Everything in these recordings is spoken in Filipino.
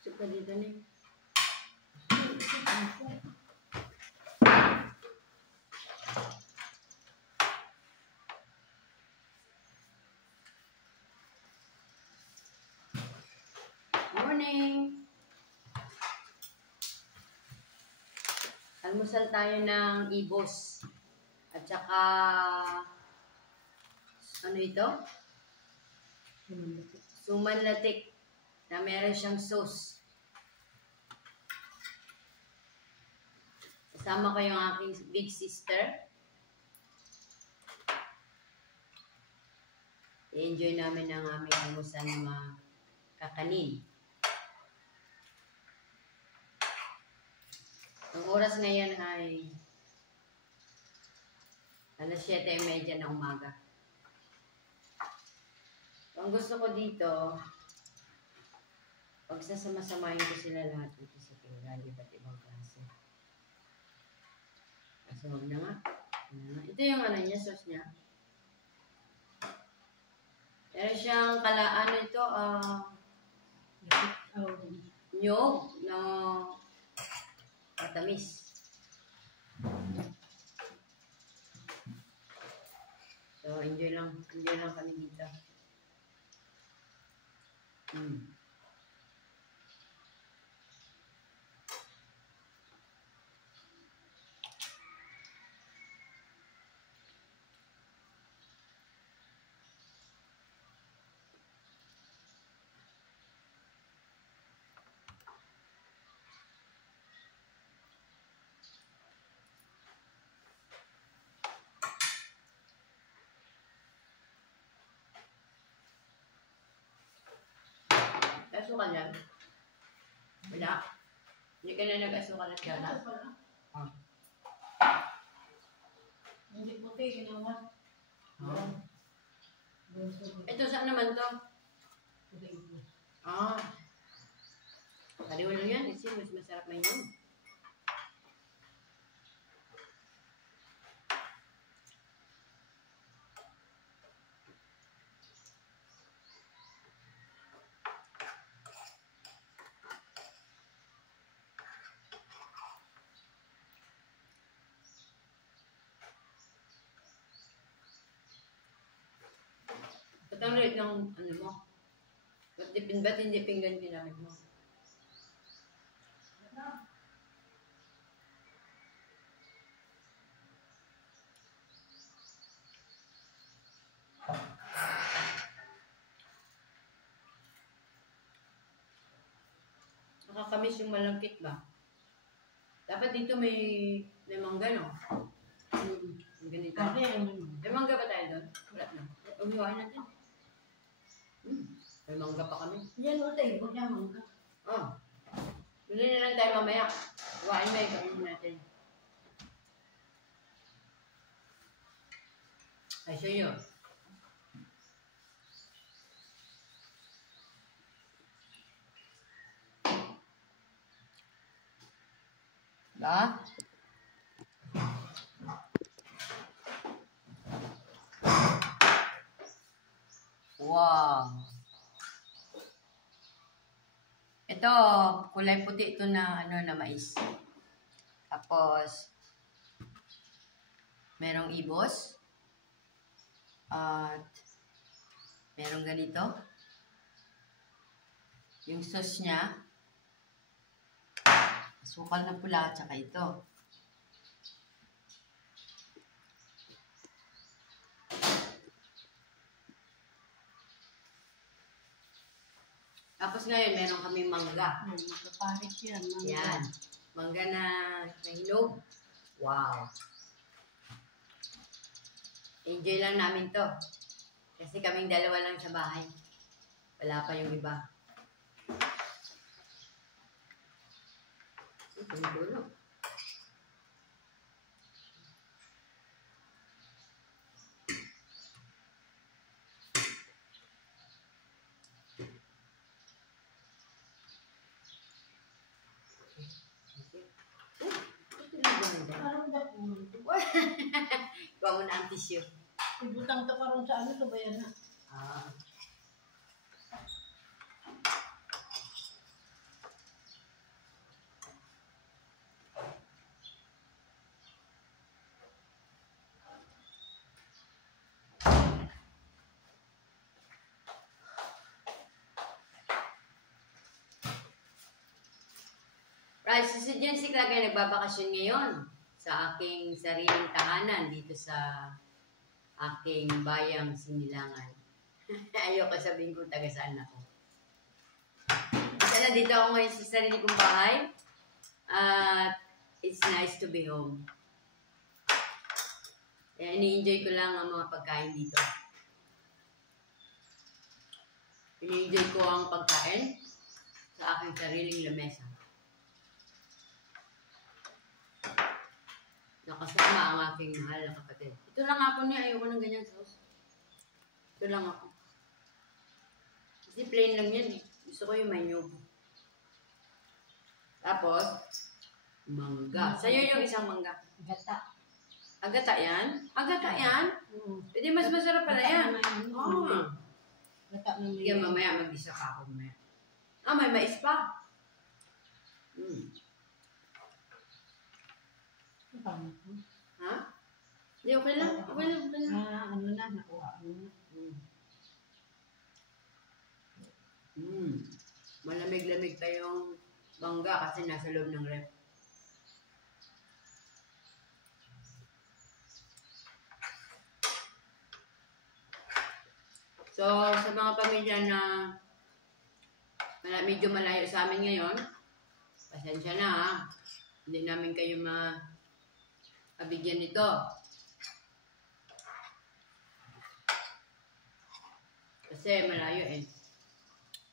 Suka dito nih. Morning! Almusal tayo ng ibos. At saka, ano ito? Suman latik na meron siyang sauce. Kasama ko yung aking big sister. I-enjoy namin ang aming almusal ng mga kakanin. Ang oras ngayon ay alas 7:30 ng umaga. Ang gusto ko dito, pagsasama-samahin ko sila lahat dito sa pinggan, iba't ibang klase. So, huwag na nga. Ito yung ano niya, sauce niya. Meron siyang kalaan ito, nyog na matamis. So, enjoy lang kami dito. Asukal yan? Wala? Hindi ka na nag-asukal at gana? Hindi puti, ginawa. Ito, saan naman to? Kaliwa lang yan. Kasi mas masarap na yun. Ba't ang liit ng ano mo? Ba't hindi pinggan ginamit mo? Nakakamiss yung malangkit ba? Dapat dito may mangga, no? Ganito. May mangga ba tayo doon? Wala na. Umiwain natin. May mangga pa kami. Yan o tayo, huwag niya mangga. Bili na lang tayo mamaya. Uwain na yung natin. I show you. Ba? Wow. Ito, kulay puti ito na na mais. Tapos merong ibos. At merong ganito. Yung sauce niya. Sukal na pula at saka ito. Tapos ngayon, meron kami mangga. Magpaparit yan. Mangga. Yan. Mangga na hinog. Wow. Enjoy lang namin to. Kasi kaming dalawa lang sa bahay. Wala pa yung iba. Ito yung dulo. Kuha mo na ang tissue. Ibutang to karon sa ano to bayan na. Ah. Right, si Jency talaga nagbabakasyon ngayon sa aking sariling tahanan dito sa aking bayang Sinilangan. Ayoko sabihin kung taga saan ako. Sana dito ako ngayon sa sarili kong bahay. At it's nice to be home. Kaya ini-enjoy ko lang ang mga pagkain dito. Ini-enjoy ko ang pagkain sa aking sariling lamesa. Nakasama ang aking mahal na kapatid. Ito lang ako niya. Ayoko ng ganyan sauce. Ito lang ako. Kasi plain lang yan eh. Gusto ko yung may nyug. Tapos, mangga. Sa'yo yung isang mangga. Gata. Agata yan? Agata yan? Pwede mas masarap pala yan. Oo. Gata na may. Sige, mamaya mag-isa pa ako mamaya. Ah, may mais pa. Ha? Hindi, okay lang. Okay lang. Okay lang. Ano na, nakuha. Malamig-lamig pa yung mangga kasi nasa loob ng ref. So, sa mga pamilya na medyo malayo sa amin ngayon, pasensya na ha. Hindi namin kayo mabigyan nito. Kasi malayo eh.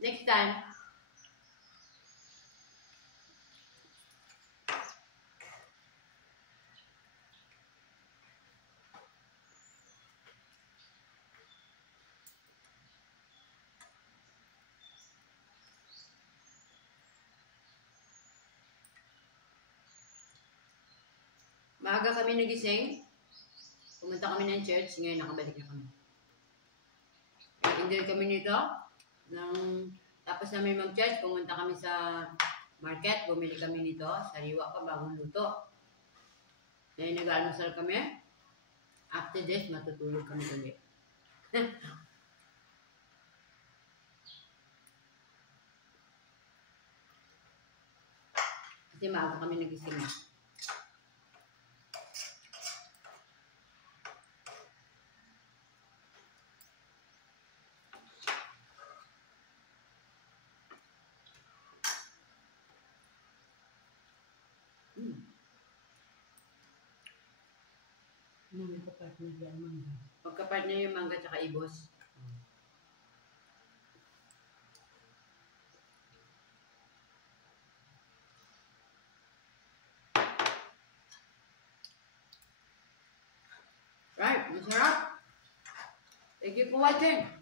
Next time, maaga kami nagising. Pumunta kami ng church. Ngayon nakabalik na kami. Enjoy kami nito. Tapos namin mag-church, pumunta kami sa market. Bumili kami nito. Sariwa pa, bagong luto. Ngayon nag-almusal kami. After this, matutulog kami ulit. Kasi maaga kami nagising. Magka-partner yung mangga tsaka ibos. Right, masarap. Thank you for watching.